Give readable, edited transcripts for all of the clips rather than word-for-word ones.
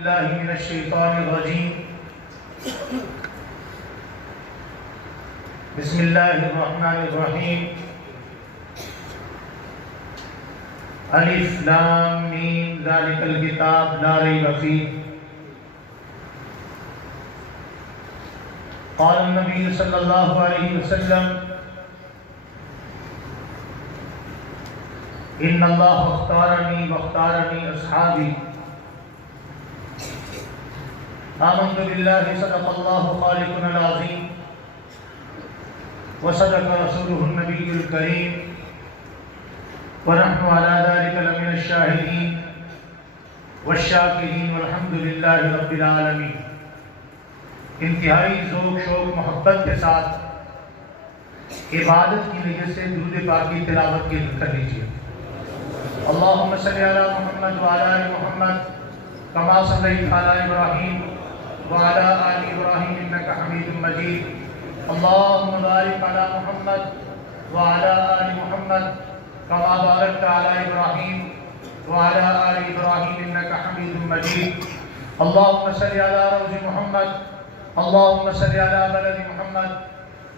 اللہ من الشیطان الرجیم بسم اللہ الرحمن الرحیم الف لام میم ذالک الکتاب لا ریب فیہ قال النبی صلی اللہ علیہ وسلم ان اللہ اختارنی واختارنی اصحابی آمنت باللہ صدق اللہ خالقنا العظیم وصدق رسولہ النبی الکریم ونحن على ذلك لمن الشاہدین والشاکرین والحمد للہ رب العالمین۔ انتہائی ذوق شوق محبت کے ساتھ عبادت کی وجہ سے درود پاک کی تلاوت کی کر لیجیے۔ اللہم صلی علی محمد وعلی آل محمد کما صلیت علی ابراہیم وعلى آل إبراهيم إنك حميد مجيد اللهم بارك على محمد وعلى آل محمد كما باركت على إبراهيم وعلى آل إبراهيم إنك حميد مجيد اللهم صل على روض محمد اللهم صل على بلد محمد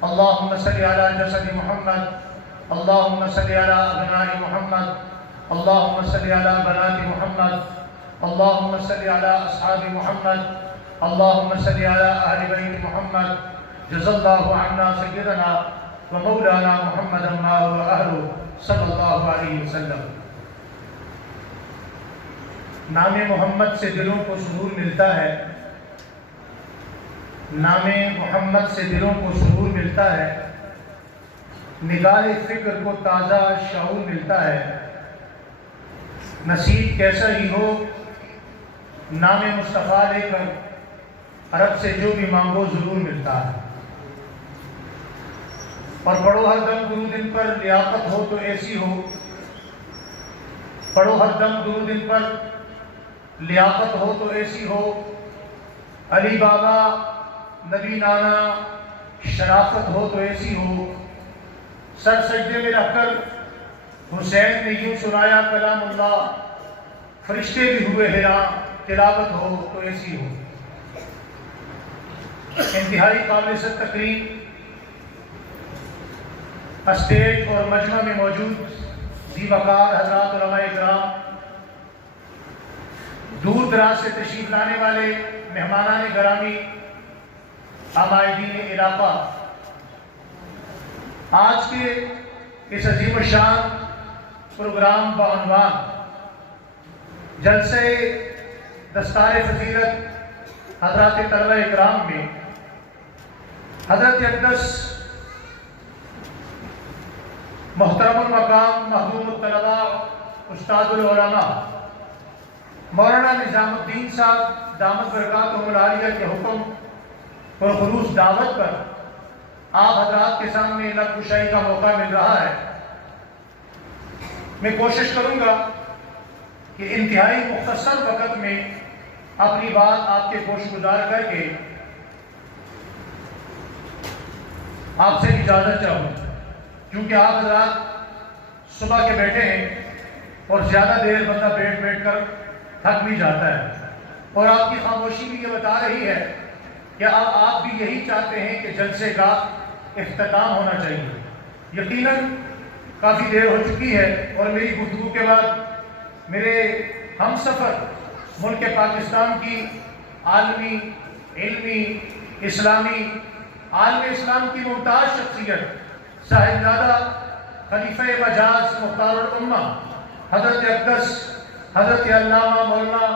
اللهم صل على جسد محمد اللهم صل على أبناء محمد اللهم صل على بنات محمد اللهم صل على أصحاب محمد اللهم صل على اہل بیت محمد جزا اللہ عنا سیدنا و مولانا محمد ما هو اہلہ صلی اللہ علیہ وسلم۔ نام محمد سے دلوں کو سرور ملتا ہے، نام محمد سے دلوں کو سرور ملتا ہے، نگاہ فکر کو تازہ شعور ملتا ہے۔ نصیب کیسا ہی ہو نام مصطفیٰ لے کر عرب سے جو بھی مانگو ضرور ملتا ہے۔ اور پڑھو ہر دم درود ان پر لیاقت ہو تو ایسی ہو، پڑھو ہر دم درود ان پر لیاقت ہو تو ایسی ہو، علی بابا نبی نانا شرافت ہو تو ایسی ہو، سر سجدے میں رکھ کر حسین نے یوں سنایا کلام اللہ، فرشتے بھی ہوئے حیران تلاوت ہو تو ایسی ہو۔ انتہائی قابل تکریم اسٹیج اور مجمع میں موجود ذی وقار حضرات علماء اکرام، دور دراز سے تشریف لانے والے مہمانان گرامی، عمائدین علاقہ، آج کے اس عظیم الشان پروگرام بعنوان جلسہ دستار فضیلت حضرات طلبہ اکرام میں حضرت اقدس محترم المقام محبوب الطلباء استاد العلماء مولانا نظام الدین صاحب دامت برکاتہم العالیہ کے حکم اور خلوص دعوت پر آپ حضرات کے سامنے لب کشائی کا موقع مل رہا ہے۔ میں کوشش کروں گا کہ انتہائی مختصر وقت میں اپنی بات آپ کے گوش گزار کر کے آپ سے اجازت چاہوں، کیونکہ آپ حضرات صبح کے بیٹھے ہیں اور زیادہ دیر بندہ بیٹھ کر تھک بھی جاتا ہے، اور آپ کی خاموشی بھی یہ بتا رہی ہے کہ آپ بھی یہی چاہتے ہیں کہ جلسے کا اختتام ہونا چاہیے۔ یقیناً کافی دیر ہو چکی ہے اور میری گفتگو کے بعد میرے ہم سفر ملک پاکستان کی عالمی علمی اسلامی عالم اسلام کی ممتاز شخصیت صاحبزادہ خلیفہ مجاز مختار الامہ حضرت اقدس حضرت علامہ مولانا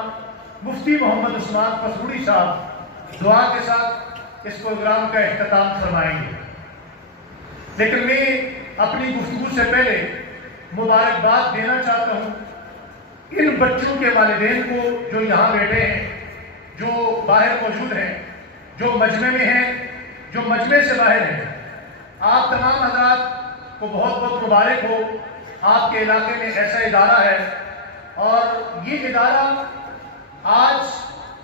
مفتی محمد عثمان پسوڑی صاحب دعا کے ساتھ اس پروگرام کا اختتام فرمائیں گے۔ لیکن میں اپنی گفتگو سے پہلے مبارکباد دینا چاہتا ہوں ان بچوں کے والدین کو جو یہاں بیٹھے ہیں، جو باہر موجود ہیں، جو مجمع میں ہیں، جو مجمع سے باہر ہیں۔ آپ تمام حضرات کو بہت بہت مبارک ہو، آپ کے علاقے میں ایسا ادارہ ہے، اور یہ ادارہ آج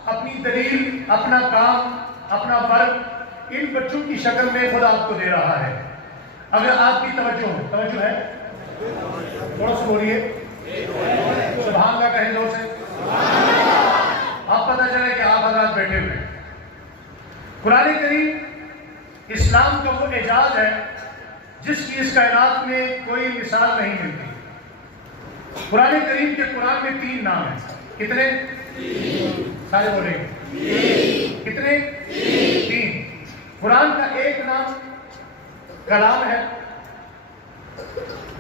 اپنی دلیل، اپنا کام، اپنا فرق ان بچوں کی شکل میں خود آپ کو دے رہا ہے۔ اگر آپ کی توجہ ہے تھوڑا سا بولیے سبحان اللہ کہیں زور سے، آپ پتہ بیٹھے ہوئے ہیں۔ قرآن کریم اسلام کا وہ اعجاز ہے جس کی اس کائنات میں کوئی مثال نہیں ملتی۔ قرآن کریم کے قرآن میں 3 نام ہیں۔ کتنے؟ سارے بولیں گے کتنے؟ 3۔ قرآن کا ایک نام کلام ہے،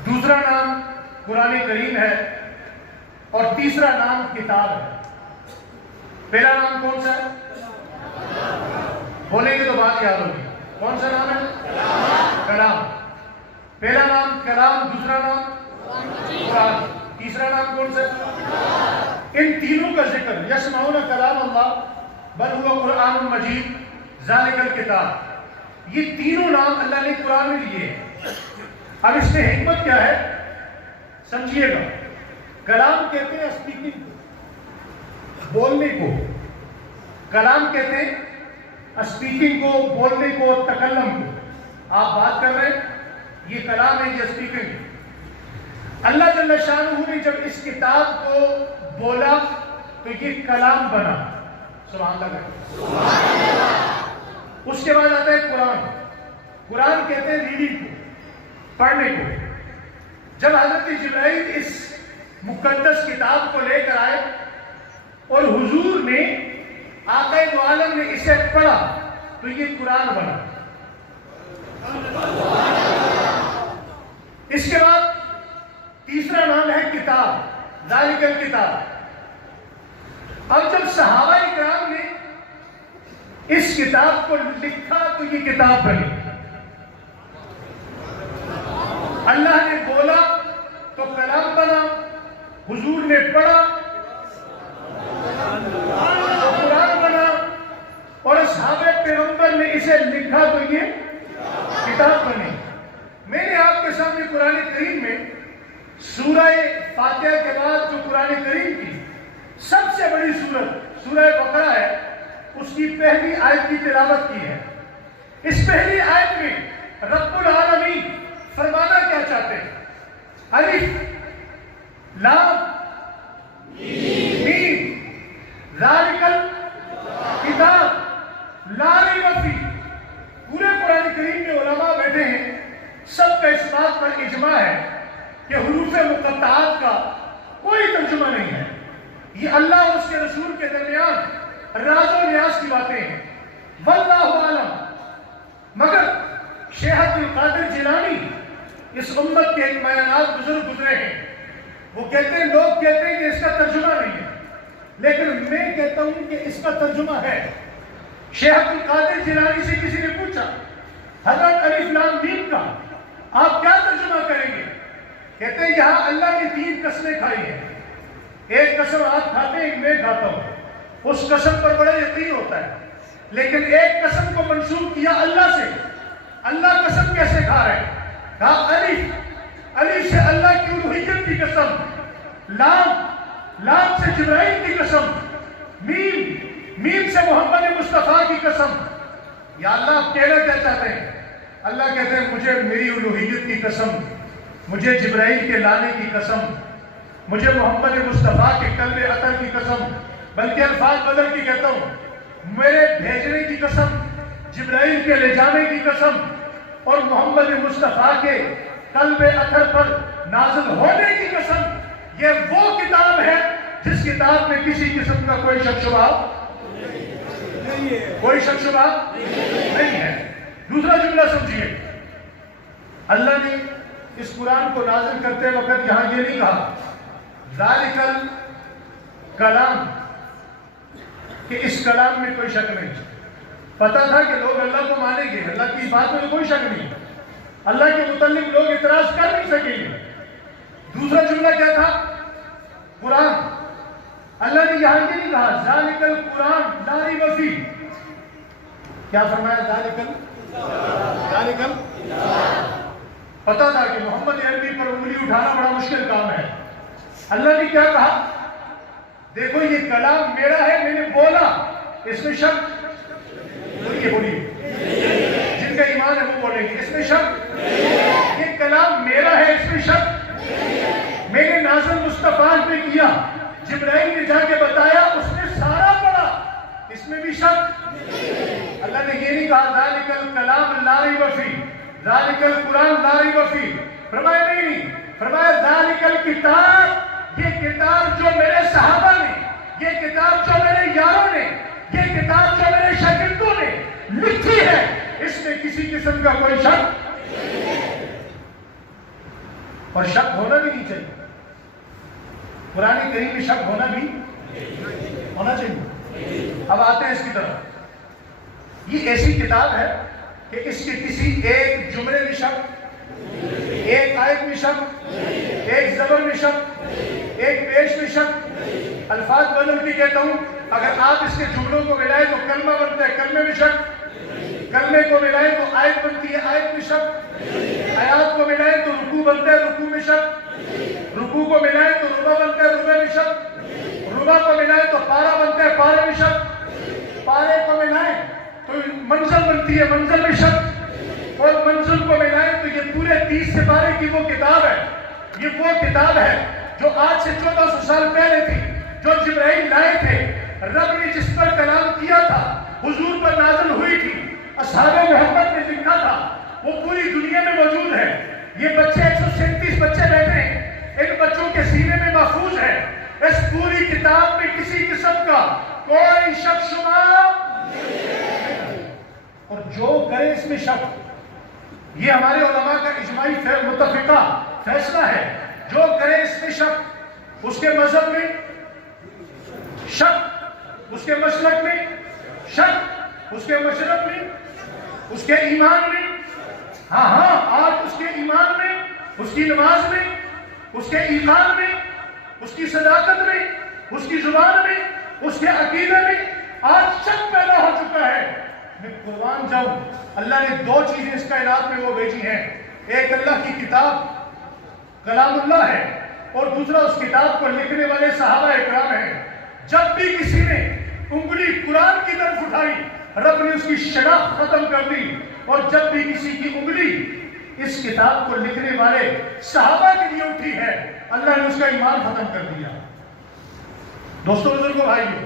دوسرا نام قرآن کریم ہے، اور تیسرا نام کتاب ہے۔ پہلا نام کون سا ہے؟ بولیں گے تو بات یاد ہوگی۔ کون سا نام ہے؟ کلام۔ پہلا نام کلام، دوسرا نام قرآن، تیسرا نام کون سا ہے؟ ان تینوں کا ذکر یسمعون کلام اللہ بل هو قرآن مجید ذالک الکتاب، یہ تینوں نام اللہ نے قرآن میں لیے ہیں۔ اب اس میں حکمت کیا ہے سمجھیے گا۔ کلام کہتے ہیں اسپیکنگ کو، بولنے کو۔ کلام کہتے ہیں اسپیکنگ کو، بولنے کو، تکلم کو۔ آپ بات کر رہے ہیں، یہ کلام ہے، یہ اسپیکنگ ہے۔ اللہ جل شانہ نے جب اس کتاب کو بولا تو یہ کلام بنا۔ سبحان اللہ۔ اس کے بعد آتا ہے قرآن۔ قرآن کہتے ہیں ریڈنگ کو، پڑھنے کو۔ جب حضرت جبرائیل اس مقدس کتاب کو لے کر آئے اور حضور نے آقا دو عالم نے اسے پڑھا تو یہ قرآن بنا۔ اس کے بعد تیسرا نام ہے کتاب، ذالک الکتاب۔ اب جب صحابہ اکرام نے اس کتاب کو لکھا تو یہ کتاب بنی۔ اللہ نے بولا تو کلام بنا، حضور نے پڑھا تو قرآن بنا، اور صحابہ پیغمبر نے اسے لکھا تو یہ کتاب بنی۔ میں نے آپ کے سامنے قرآن کریم میں سورہ فاتحہ کے بعد جو قرآن کریم کی سب سے بڑی سورت سورہ بقرہ ہے، اس کی پہلی آیت کی تلاوت کی ہے۔ اس پہلی آیت میں رب العالمین فرمانا کیا چاہتے ہیں؟ الف لام میم ذالک الکتاب لا ریب فیہ۔ پورے قرآن کریم میں علماء بیٹھے ہیں، سب کا اس بات پر اجماع ہے کہ حروف مقطعات کا کوئی ترجمہ نہیں ہے، یہ اللہ اور اس کے رسول کے درمیان راز و نیاز کی باتیں ہیں۔ واللہ عالم۔ مگر شیخ عبد القادر جیلانی اس امت کے ایک معینات بزرگ گزرے ہیں، وہ کہتے ہیں، لوگ کہتے ہیں کہ اس کا ترجمہ نہیں ہے، لیکن میں کہتا ہوں کہ اس کا ترجمہ ہے۔ شیخ عبد القادر جیلانی سے کسی نے پوچھا حضرت الف لام میم کا آپ کیا ترجمہ کریں گے؟ کہتے ہیں یہاں اللہ نے 3 قسمیں کھائی ہیں، ایک قسم آپ کھاتے ہیں، ایک میں کھاتا ہوں، اس قسم پر بڑا یقین ہوتا ہے، لیکن ایک قسم کو منسوب کیا اللہ سے۔ اللہ قسم کیسے کھا رہے ہیں؟ کہا الف، الف سے اللہ کی الوہیت کی قسم، لام، لام سے جبرائیل کی قسم، میم، میم سے محمد مصطفیٰ کی قسم۔ یا اللہ آپ کہنا کیا چاہتے ہیں؟ اللہ کہتے ہیں مجھے میری الوہیت کی قسم، مجھے جبرائیل کے لانے کی قسم، مجھے محمد مصطفیٰ کے قلب اطہر کی قسم، بلکہ الفاظ بدل کی کہتا ہوں، میرے بھیجنے کی قسم، جبرائیل کے لے جانے کی قسم، اور محمد مصطفیٰ کے قلب اطہر پر نازل ہونے کی قسم۔ یہ وہ کتاب ہے جس کتاب میں کسی قسم کا کوئی شک شبہ نہیں ہے۔ دوسرا جملہ سمجھیے، اللہ نے اس قرآن کو نازل کرتے وقت یہاں یہ نہیں کہا ذالک الکلام، کہ اس کلام میں کوئی شک نہیں۔ پتہ تھا کہ لوگ اللہ کو مانیں گے، اللہ کی بات میں کوئی شک نہیں، اللہ کے متعلق لوگ اعتراض کر نہیں سکیں گے۔ دوسرا جملہ کیا تھا؟ قرآن۔ اللہ نے یہاں یہ نہیں کہا ذالک القرآن لا ریب فیہ، کیا فرمایا؟ ذالک پتہ تھا کہ محمد عربی پر انگلی اٹھانا بڑا مشکل کام ہے۔ اللہ نے کیا کہا؟ دیکھو یہ کلام میرا ہے، میں نے بولا، اس میں شک بولیے جن کا ایمان ہے وہ بولیں گے اس میں شک، یہ کلام میرا ہے، اس میں شک، میں نے نازل مصطفیٰ پہ کیا، جبرائیل نے جا کے بتایا، اس نے سارا پڑھا، اس میں بھی ریب فیہ، ذالک القرآن لا ریب فیہ، فرمایا نہیں، فرمایا ذالک الکتاب، یہ کتاب جو میرے صحابہ نے، یہ کتاب جو میرے یاروں نے، یہ کتاب جو میرے شاگردوں نے لکھی ہے، اس میں کسی قسم کا کوئی شک اور شک ہونا بھی نہیں چاہیے. قرآن کریم میں شک ہونا چاہیے. اب آتے ہیں اس کی طرف. یہ ایسی کتاب ہے کہ اس کے کسی ایک جملے میں شک، ایک آیت میں شک، ایک زبر میں شک، ایک پیش میں شک. الفاظ بدل کے کہتا ہوں، اگر آپ اس کے جملوں کو ملائیں تو کلمہ بنتا ہے، کلمے میں شک. کلمے کو ملائیں تو آیت بنتی ہے، آیت میں شک. آیات کو ملائیں تو رکوع بنتا ہے، رکوع میں شک. رکوع کو ملائیں تو ربع بنتا ہے، ربع میں شک. ربع کو ملائیں تو پارہ بنتا ہے، پارے میں شک. پارے کو ملائیں تو منزل بنتی ہے، منزل میں شک. اور منزل کو ملائیں تو یہ پورے 30 سپارے کی وہ کتاب ہے. یہ وہ کتاب ہے جو آج سے 1400 سال پہلے تھی، جو جبرائیل لائے تھے. رب نے جس پر کلام کیا تھا، حضور پر نازل ہوئی تھی، اصحاب محمد نے لکھا تھا، وہ پوری دنیا میں موجود ہے. یہ بچے 137 بچے بیٹھے ہیں، ان بچوں کے سینے میں محفوظ ہے. اس پوری کتاب میں کسی قسم کا کوئی شک شبہ نہیں. اور جو کرے اس میں شک، یہ ہمارے علماء کا اجماعی متفقہ فیصلہ ہے، جو کرے اس میں شک، اس کے مذہب میں شک، اس کے مسلک میں شک، اس کے مشرب میں، اس کے ایمان میں، آج اس کے ایمان میں، اس کی نماز میں، اس کے ایمان میں، اس کی صداقت میں، اس کی زبان میں، اس کے عقیدے میں آج شک پیدا ہو چکا ہے. میں قربان جاؤں، اللہ نے 2 چیزیں اس کائنات میں وہ بھیجی ہیں. ایک اللہ کی کتاب کلام اللہ ہے، اور دوسرا اس کتاب کو لکھنے والے صحابہ اکرام ہیں. جب بھی کسی نے انگلی قرآن کی طرف اٹھائی، رب نے اس کی شناخت ختم کر دی. اور جب بھی کسی کی انگلی اس کتاب کو لکھنے والے صحابہ کے لیے اٹھی ہے، اللہ نے اس کا ایمان ختم کر دیا. دوستوں، بزرگوں، بھائیوں،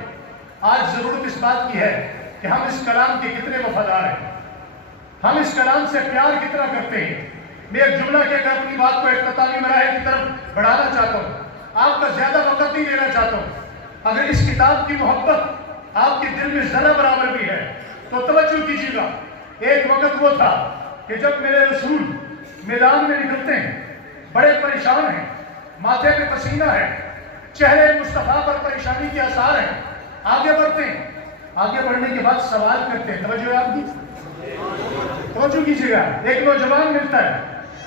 آج ضرورت اس بات کی ہے کہ ہم اس کلام کے کتنے وفادار ہیں، ہم اس کلام سے پیار کتنا کرتے ہیں. میں ایک جملہ کہہ کر اپنی بات کو اختتامی مراحل کی طرف بڑھانا چاہتا ہوں، آپ کا زیادہ وقت نہیں لینا چاہتا ہوں. اگر اس کتاب کی محبت آپ کے دل میں ذرہ برابر بھی ہے تو توجہ کیجیے گا. ایک وقت وہ تھا کہ جب میرے رسول میدان میں نکلتے ہیں، بڑے پریشان ہیں، ماتھے پہ پسینہ ہے، چہرے مصطفیٰ پر پریشانی کے آثار ہیں. آگے بڑھتے ہیں، آگے بڑھنے کے بعد سوال کرتے ہیں. توجہ ہے آپ کی؟ توجہ کیجیے گا. ایک نوجوان ملتا ہے،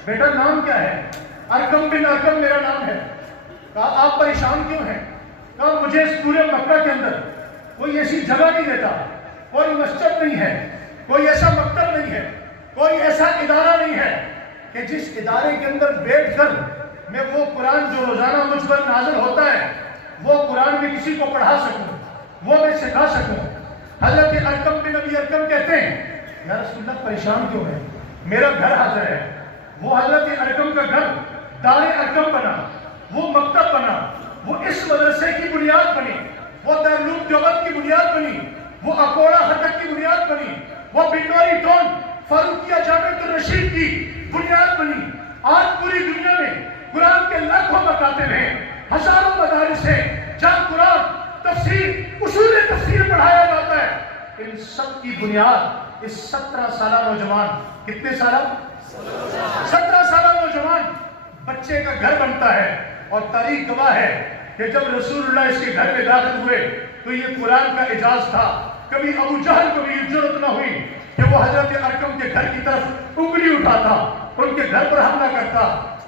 بیٹا نام کیا ہے؟ ارقم بن ارقم میرا نام ہے. کہا آپ پریشان کیوں ہیں؟ کہا مجھے اس پورے مکہ کے اندر کوئی ایسی جگہ نہیں دیتا، کوئی مسجد نہیں ہے، کوئی ایسا مکتب نہیں ہے، کوئی ایسا ادارہ نہیں ہے کہ جس ادارے کے اندر بیٹھ کر میں وہ قرآن جو روزانہ مجھ پر نازل ہوتا ہے، وہ قرآن میں کسی کو پڑھا سکوں، وہ میں سکھا سکوں. حضرت ارقم بن ابی ارقم کہتے ہیں، یا رسول اللہ پریشان کیوں ہے؟ میرا گھر حاضر ہے. وہ حضرت ارقم کا گھر دار ارقم بنا، وہ مکتب بنا، وہ اس مدرسے کی بنیاد بنی، وہ دارالعلوم دیوبند کی بنیاد بنی، وہ اکوڑا خٹک کی بنیاد بنی، وہ بنوری ٹون فاروقیہ جامعۃ الرشید کی بنیاد بنی. آج پوری دنیا میں قرآن کے لاکھوں مکاتب ہیں، ہزاروں مدارس ہیں جہاں قرآن، تفسیر، اصول تفسیر پڑھایا جاتا ہے. ان سب کی بنیاد اس 17 سالہ نوجوان، کتنے سالہ؟ 17 سالہ نوجوان بچے کا گھر بنتا ہے. اور تاریخ گواہ ہے کہ جب رسول اللہ اس کے گھر میں داخل ہوئے تو یہ قرآن کا اعجاز تھا. کبھی ابو جہل کو بھی یہ جرأت نہ ہوئی کہ وہ حضرت ارقم کے گھر کی طرف انگلی اٹھاتا، ان کے گھر پر حملہ کرتا.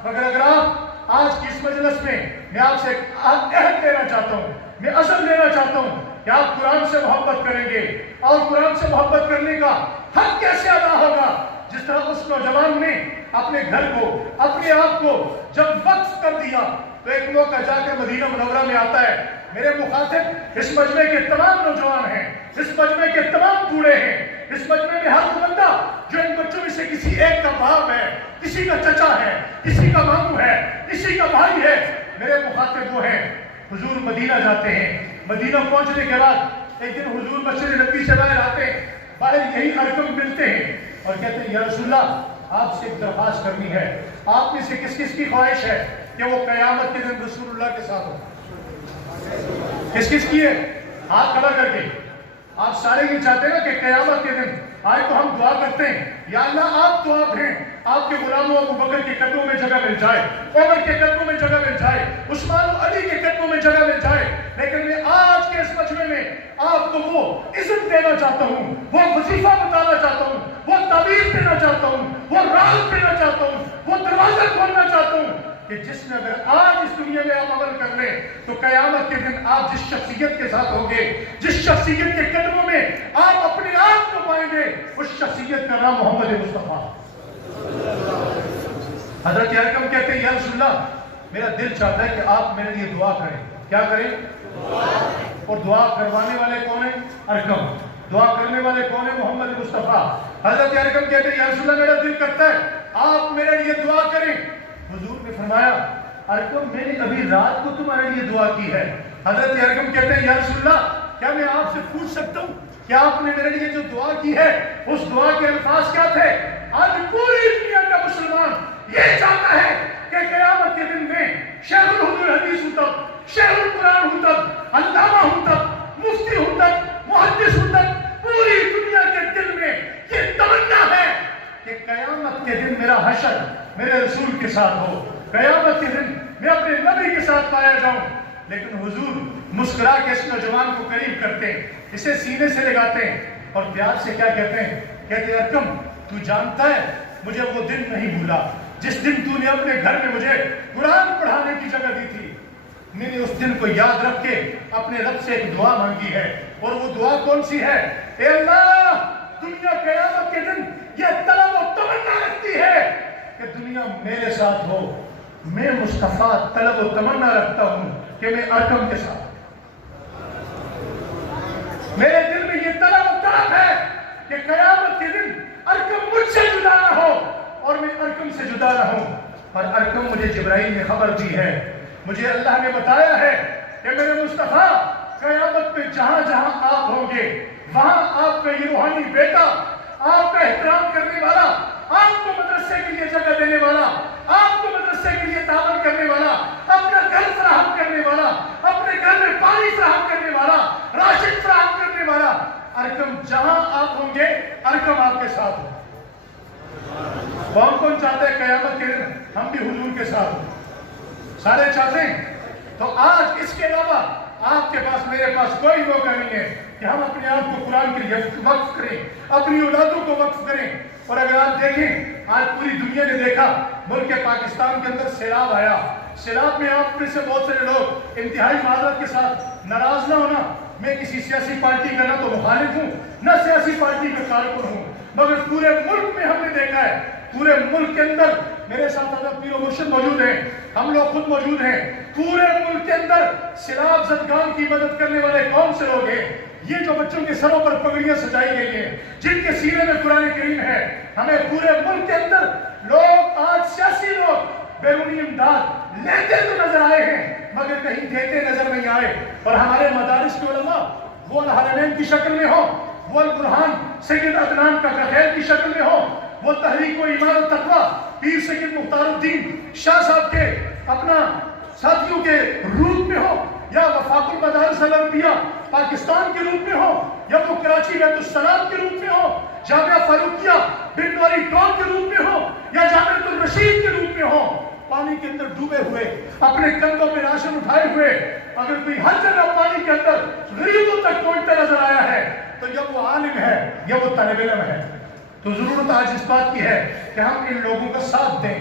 مگر اگر آپ آج کی اس مجلس میں آپ سے عہد لینا چاہتا ہوں، میں عزم لینا چاہتا ہوں کہ آپ قرآن سے محبت کریں گے. اور قرآن سے محبت کرنے کا حق کیسے ادا ہوگا؟ جس طرح اس نوجوان نے اپنے گھر کو، اپنے آپ کو جب وقف کر دیا تو ایک موقع جا کر مدینہ منورہ میں آتا ہے. میرے مخاطب اس مجمع کے تمام نوجوان ہیں، اس مجمع کے تمام بوڑھے ہیں، اس مجمع میں ہر وہ بندہ جو ان بچوں میں سے کسی ایک کا باپ ہے، کسی کا چچا ہے، کسی کا ماموں ہے، کسی کا بھائی ہے. میرے مخاطب وہ ہیں. حضور مدینہ جاتے ہیں. مدینہ پہنچنے کے بعد ایک دن حضور مسجد نبوی سے باہر آتے ہیں. باہر یہی ارقم ملتے ہیں. اور کہتے ہیں یا رسول اللہ آپ سے ایک درخواست کرنی ہے، آپ میں سے کس کس کی خواہش ہے کہ وہ قیامت کے دن رسول اللہ کے ساتھ ہو؟ کس کس کی ہے؟ ہاتھ کھڑا کر کے آپ سارے یہ چاہتے ہیں نا کہ قیامت کے دن آج تو ہم دعا کرتے ہیں یا اللہ آپ تو آپ ہیں، آپ کے غلاموں ابو بکر کے قدموں میں جگہ مل جائے، عمر کے قدموں میں جگہ مل جائے، عثمان و علی کے قدموں میں جگہ مل جائے، لیکن میں آج کے اس مجمع میں آپ کو وہ عزت دینا چاہتا ہوں، وہ وظیفہ بتانا چاہتا ہوں، وہ تعبیر دینا چاہتا ہوں، وہ راہ دینا چاہتا ہوں، وہ دروازہ کھولنا چاہتا ہوں کہ جس میں اگر آج اس دنیا میں آپ عمل کر لیں تو قیامت کے دن آپ جس شخصیت کے ساتھ ہوگے، جس شخصیت کے قدموں میں آپ اپنے آپ کو پائیں گے، اس شخصیت کا نام محمد مصطفیٰ۔ حضرت ارقم کہتے ہیں یا رسول اللہ میرا دل چاہتا ہے کہ آپ میرے لیے دعا کریں۔ کیا کریں؟ اور دعا کروانے والے کون ہیں؟ ارقم۔ دعا کرنے والے کون ہیں؟ محمد مصطفیٰ۔ حضرت ارقم کہتے ہیں یا رسول اللہ میرا دل کرتا ہے آپ میرے لیے دعا کریں۔ حضور نے فرمایا ارقم میں نے ابھی رات کو تمہارے لیے دعا کی ہے۔ حضرت ارقم کہتے ہیں یا رسول اللہ کیا میں آپ سے پوچھ سکتا ہوں کہ آپ نے میرے لیے جو دعا کی ہے اس دعا کے الفاظ کیا تھے؟ آج پوری دنیا کا مسلمان یہ چاہتا ہے کہ قیامت کے دن میں شیخ الحدود حدیث ہوں تک، شیخ القرآن ہوں تک، علامہ ہوں تک، مفتی ہوں تک، محدث ہوں تک، پوری دنیا کے دل میں یہ تمنا ہے کہ قیامت کے دن میرا حشر میرے رسول کے ساتھ ہو، قیامت کے دن میں اپنے نبی کے ساتھ پایا جاؤں۔ لیکن حضور مسکرا کے اس نوجوان کو قریب کرتے ہیں، اسے سینے سے لگاتے ہیں اور پیار سے کیا کہتے ہیں؟ کہتے ہیں ارقم تو جانتا ہے مجھے وہ دن نہیں بھولا جس دن تو نے اپنے گھر میں مجھے قرآن پڑھانے کی جگہ دی تھی۔ میں نے اس دن کو یاد رکھ کے اپنے رب سے ایک دعا مانگی ہے، اور وہ دعا کون سی ہے؟ اے اللہ دنیا قیامت کے دن یہ طلب و تمنا رکھتی ہے کہ دنیا میرے ساتھ ہو، میں مصطفیٰ طلب و تمنا رکھتا ہوں کہ میں ارقم کے ساتھ، میرے دل میں یہ طلب و طلب ہے کہ قیامت کے دن ارقم مجھ سے جدا نہ ہو اور میں ارقم سے جدا نہ ہوں۔ اور ارقم مجھے جبرائیل نے خبر دی ہے، مجھے اللہ نے بتایا ہے کہ میرے مصطفیٰ قیامت میں جہاں جہاں آپ ہوں گے وہاں آپ کا یہ روحانی بیٹا، آپ کا احترام کرنے والا، آپ کو مدرسے کے لیے جگہ دینے والا، آپ کو مدرسے کے لیے تعاون کرنے والا، اپنا گھر فراہم کرنے والا، اپنے گھر میں پانی فراہم کرنے والا، راشن فراہم کرنے والا، ارقم جہاں آپ ہوں گے ارقم آپ کے ساتھ ہو۔ کون کون چاہتے ہیں قیامت کے دن ہم بھی حضور کے ساتھ ہوں؟ سارے چاہتے ہیں؟ تو آج اس کے علاوہ آپ کے پاس میرے پاس کوئی موقع نہیں ہے کہ ہم اپنے آپ کو قرآن کے لیے وقف کریں، اپنی اولادوں کو وقف کریں۔ اور اگر آپ دیکھیں آج پوری دنیا نے دیکھا ملک پاکستان کے اندر سیلاب آیا، سیلاب میں آپ میں سے بہت سے لوگ انتہائی معذرت کے ساتھ ناراض نہ ہونا، میں کسی سیاسی پارٹی کا نہ تو مخالف ہوں نہ سیاسی پارٹی کا کارکن ہوں، مگر پورے ملک میں ہم نے دیکھا ہے، پورے ملک کے اندر میرے ساتھ حضرت پیر و مرشد موجود ہیں، ہم لوگ خود موجود ہیں، پورے ملک کے اندر سیلاب زدگان کی مدد کرنے والے کون سے لوگ ہیں؟ یہ جو بچوں کے سروں پر پگڑیاں سجائی گئی ہیں، جن کے سینے میں قرآن کریم ہے، ہمیں پورے ملک کے اندر لوگ آج سیاسی لوگ بیرونی امداد لیتے تو نظر آئے ہیں مگر کہیں دیتے نظر نہیں آئے۔ اور ہمارے مدارس کے علماء وہ الحرمین کی شکل میں ہو، وہ البرہان سید عدنان کا خیر کی شکل میں ہو، وہ تحریک و ایمان و تقویٰ پیر سید مختار الدین شاہ صاحب کے اپنا ساتھیوں کے روپ میں ہو، یا وفاق المدارس العربیہ پاکستان کے روپ میں ہو، یا وہ کراچی بیت السلام کے روپ میں ہو، جامعہ فاروقیہ بن نوری ٹون کے روپ میں ہو، یا جامعہ الرشید کے روپ میں ہو، پانی کے اندر ڈوبے ہوئے، اپنے کندھوں پہ راشن اٹھائے ہوئے، اگر کوئی ہر جگہ پانی کے اندر غریبوں تک پہنچتا نظر آیا ہے تو یا وہ عالم ہے یا وہ طالب علم ہے۔ تو ضرورت آج اس بات کی ہے کہ ہم ان لوگوں کا ساتھ دیں۔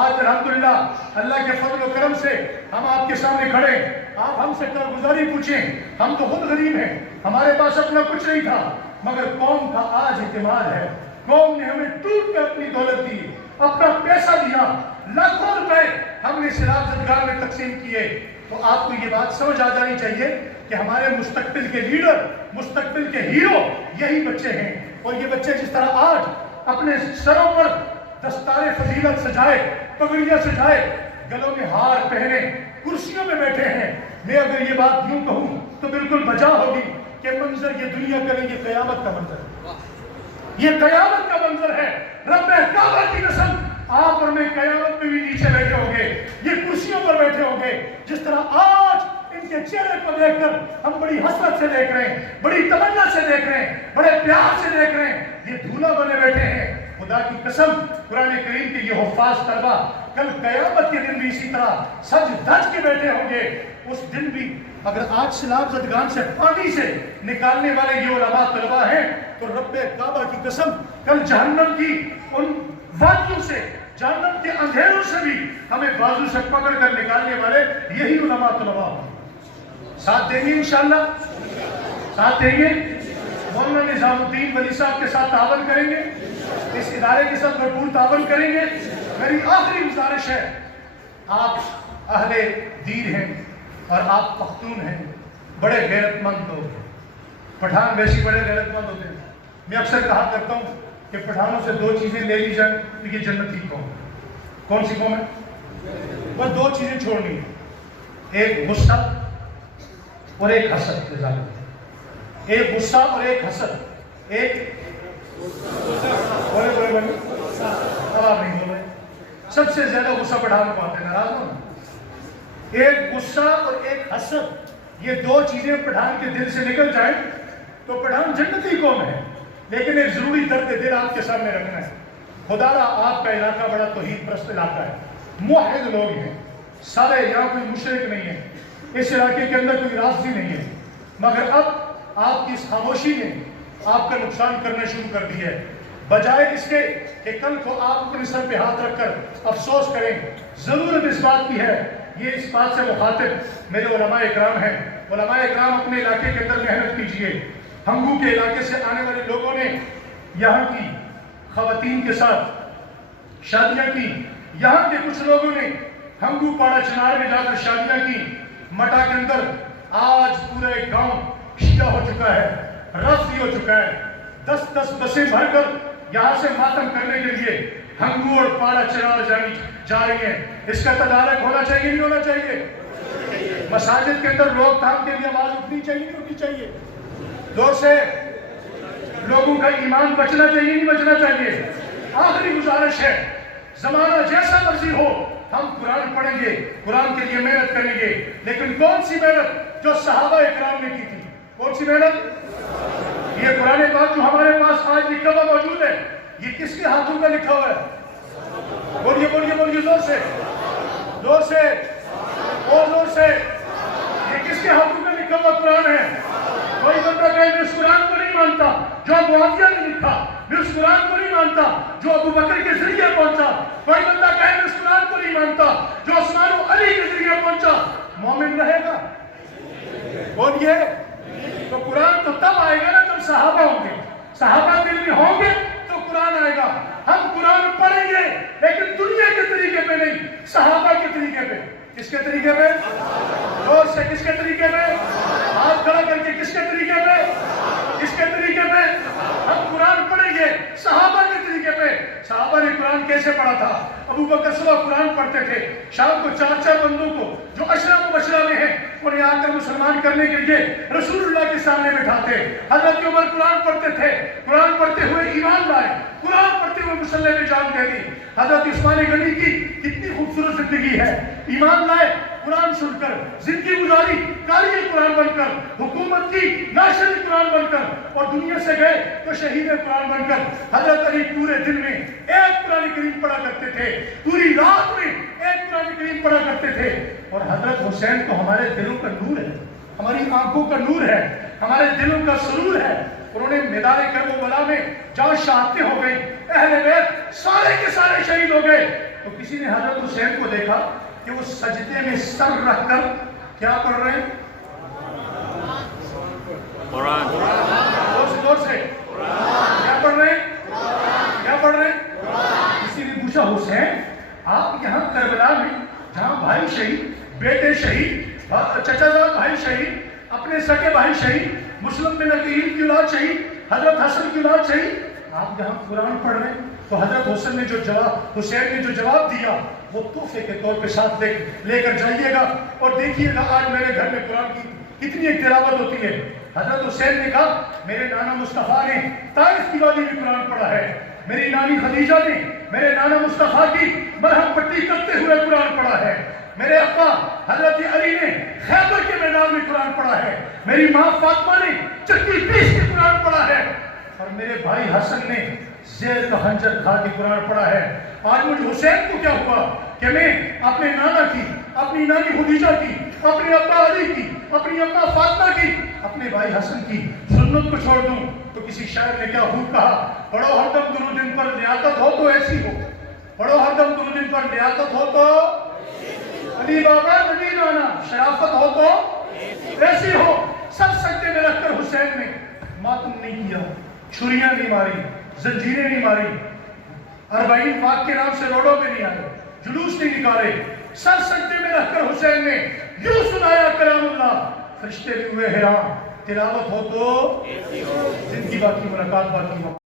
آج الحمدللہ اللہ کے فضل و کرم سے ہم آپ کے سامنے کھڑے، آپ ہم سے کارگزاری پوچھیں، ہم تو خود غریب ہیں، ہمارے پاس اپنا کچھ نہیں تھا، مگر قوم کا آج اعتماد ہے، قوم نے ہمیں ٹوٹ کر اپنی دولت دی، اپنا پیسہ دیا، لاکھوں روپے ہم نے سیلاب زدگان میں تقسیم کیے۔ تو آپ کو یہ بات سمجھ آ جانی چاہیے کہ ہمارے مستقبل کے لیڈر، مستقبل کے ہیرو یہی بچے ہیں، اور یہ بچے جس طرح آج اپنے سروں پر دستار فضیلت سجائے، پگڑیاں سجائے، گلوں میں ہار پہنے، کرسیوں میں بیٹھے ہیں، میں اگر یہ بات یوں کہوں تو بالکل بجا ہوگی کہ منظر یہ دنیا کا نہیں، یہ قیامت کا منظر ہے، یہ قیامت کا منظر منظر ہے. رب کعبہ کی قسم آپ اور میں قیامت میں بھی نیچے بیٹھے ہوں گے, یہ کرسیوں پر بیٹھے ہوں گے. جس طرح آج ان کے چہرے کو دیکھ کر ہم بڑی حسرت سے دیکھ رہے ہیں, بڑی تمنا سے دیکھ رہے ہیں, بڑے پیار سے دیکھ رہے ہیں, یہ دھولا بنے بیٹھے ہیں. خدا کی قسم قرآن کریم کے یہ حفاظ طلبہ کل قیامت کے دن بھی اسی طرح سج دھج کے بیٹھے ہوں گے. اس دن بھی اگر آج سیلاب زدگان سے پانی سے نکالنے والے یہ علماء طلبہ ہیں تو رب کعبہ کی قسم کل جہنم کی ان وادیوں سے, جہنم کے اندھیروں سے بھی ہمیں بازو سے پکڑ کر نکالنے والے یہی علماء طلبہ ہوں. ساتھ دیں گے انشاءاللہ, ساتھ دیں گے. مولانا نظام الدین ولی صاحب کے ساتھ تعاون کریں گے, اس ادارے کے ساتھ بھرپور تعاون کریں گے. میری آخری گزارش ہے, آپ اہل دین ہیں اور آپ پختون ہیں, بڑے غیرت مند لوگ ہیں. پٹھان ویسی بڑے غیرت مند ہوتے ہیں. میں اکثر کہا کرتا ہوں کہ پٹھانوں سے دو چیزیں لے لی جائیں تو یہ جنتی قوم. کون سی قوم ہے؟ بس دو چیزیں چھوڑنی ہیں, ایک غصہ اور ایک حسد. ایک غصہ اور ایک حسد. ایک بولے بولے بولے اب آپ نہیں بولے. سب سے زیادہ غصہ پٹھانوں کو آتے ہیں, ناراض ہو نا. ایک غصہ اور ایک حسد, یہ دو چیزیں پٹھان کے دل سے نکل جائیں تو پٹھان جنتی قوم ہے. لیکن ایک ضروری درد دل آپ کے سامنے رکھنا ہے. خدا را آپ کا علاقہ بڑا توحید پرست علاقہ ہے, موحد لوگ ہیں سارے, یہاں کوئی مشرک نہیں ہے, اس علاقے کے اندر کوئی رافضی نہیں ہے. مگر اب آپ کی اس خاموشی نے آپ کا نقصان کرنا شروع کر دی ہے. بجائے اس کے کہ کل کو آپ اپنے سر پہ ہاتھ رکھ کر افسوس کریں, ضرورت اس بات کی ہے, یہ اس بات سے مخاطب میرے علماء اکرام ہیں. علماء اکرام اپنے علاقے کے اندر محنت کیجئے. ہنگو کے علاقے سے آنے والے لوگوں نے یہاں کی خواتین کے ساتھ شادیاں کی. یہاں کے کچھ لوگوں نے ہنگو پاڑا چنار میں جا کر شادیاں کی. مٹا کے اندر آج پورے گاؤں شیعہ ہو چکا ہے, رافضی ہو چکا ہے. 10 بسیں بھر کر یہاں سے ماتم کرنے کے لیے ہنگو اور پاڑا چنار جا رہی ہیں. اس کا تدارک ہونا چاہیے نہیں ہونا چاہیے؟ مساجد کے اندر روک تھام کے لیے آواز اٹھنی چاہیے نہیں اٹھنی چاہیے؟ دور سے لوگوں کا ایمان بچنا چاہیے نہیں بچنا چاہیے؟ آخری گزارش ہے, زمانہ جیسا مرضی ہو ہم قرآن پڑھیں گے, قرآن کے لیے محنت کریں گے. لیکن کون سی محنت جو صحابہ اکرام نے کی تھی؟ کون سی محنت؟ یہ قرآن پاک جو ہمارے پاس آج لکھا ہوا موجود ہے, یہ کس کے ہاتھوں کا لکھا ہوا ہے؟ بولیے بولیے بولیے زور سے, زور سے اور زور سے. یہ کس کے ہاتھوں کا لکھا ہوا قرآن ہے؟ کوئی بندہ کہے میں اس قرآن کو نہیں مانتا جو معاویہ نے لکھا, میں اس قرآن کو نہیں مانتا جو ابو بکر کے ذریعے پہنچا. کوئی بندہ کہے میں اس قرآن کو نہیں مانتا جو عثمان و علی کے ذریعے پہنچا. مومن رہے گا؟ بولیے. تو قرآن تو تب آئے گا نا جب صحابہ ہوں گے. صحابہ دل میں ہوں گے تو قرآن آئے گا. ہم قرآن پڑھیں گے لیکن دنیا کے طریقے پہ نہیں, صحابہ کے طریقے پہ. کس کے طریقے پہ؟ زور سے کس کے طریقے پہ؟ ہاتھ کھڑا کر کے کس کے طریقے پہ؟ کس کے طریقے پہ؟ ہم قرآن پڑھیں گے صحابہ کے طریقے پہ. صحابہ نے قرآن کیسے پڑھا تھا؟ ابو بکر صبح قرآن پڑھتے تھے, شام کو 4 بندوں کو جو اشرا مبشرہ میں ہیں انہیں آ کر مسلمان کرنے کے لیے رسول اللہ کے سامنے بٹھاتے. حضرت عمر قرآن پڑھتے تھے, قرآن پڑھتے ہوئے ایمان لائے, قرآن پڑھتے ہوئے مصلی میں جان دے دی. حضرت عثمان غنی کی کتنی خوبصورت زندگی ہے, ایمان لائے, قرآن سن کر زندگی گزاری, قاری قرآن بن کر, حکومت کی ناشر قرآن بن کر, اور دنیا سے گئے تو شہید قرآن بن کر. حضرت علی پورے دن میں ایک قرآن کریم پڑھا کرتے تھے, پوری رات میں ایک قرآن کریم پڑھا کرتے تھے. اور حضرت حسین تو ہمارے دلوں کا نور ہے, ہماری آنکھوں کا نور ہے, ہمارے دلوں کا سرور ہے. انہوں نے میدان کربلا میں جہاں شہادتیں ہو گئی, اہل بیت سارے کے سارے شہید ہو گئے, تو کسی نے حضرت حسین کو دیکھا کہ وہ سجدے میں سر رکھ کر کیا پڑھ رہے ہیں؟ قرآن. زور سے کیا پڑھ رہے ہیں؟ کیا پڑھ رہے ہیں؟ کسی نے پوچھا حسین آپ یہاں کربلا میں جہاں بھائی شہید, بیٹے شہید, چچا زاد بھائی شہید, اپنے سکے بھائی شہید, مسلم بن عقیل کی اولاد شہید, حضرت حسن کی اولاد شہید, آپ یہاں قرآن پڑھ رہے ہیں؟ تو حضرت حسین نے جو جواب دیا وہ تحفے کے طور پہ ساتھ لے کر جائیے گا اور دیکھیے گا آج میرے گھر میں قرآن کی کتنی ایک تلاوت ہوتی ہے. حضرت حسین نے کہا میرے نانا مصطفیٰ نے طائف کی وادی میں قرآن پڑھا ہے, میری نانی خدیجہ نے میرے نانا مصطفیٰ کی مرہم پٹی کرتے ہوئے قرآن پڑھا ہے، میرے ابا حضرت علی نے خیبر کے میدان میں قرآن پڑھا ہے، میری ماں فاطمہ نے چکی پیس کے قرآن پڑھا ہے، اور میرے بھائی حسن نے زیر کا خنجر کھا کے قرآن پڑھا ہے۔ آج مجھے حسین کو کیا ہوا کہ میں اپنے نانا کی، اپنی نانی خدیجہ کی، اپنے ابا علی کی، اپنی اماں فاطمہ کی، اپنے بھائی حسن کی سنت کو چھوڑ دوں؟ تو کسی شاعر نے کیا خوب کہا، پڑھو ہر دم درود ان پر لیاقت ہو تو ایسی ہو، پڑھو ہر دم درود ان پر لیاقت ہو تو علی بابا نبی نانا، شرافت ہو تو ایسی ہو۔ سب سجدے میں رکھ کر حسین نے ماتم نہیں کیا، چھریاں نہیں ماری، زنجیریں نہیں ماری، 40 پاک کے نام سے روڈوں پہ نہیں آئے، جلوس نہیں نکالے، سر سجدے میں رکھ کر حسین نے یوں سنایا کلام اللہ، فرشتے بھی ہوئے حیران، تلاوت ہو تو زندگی باقی، ملاقات باقی ہو۔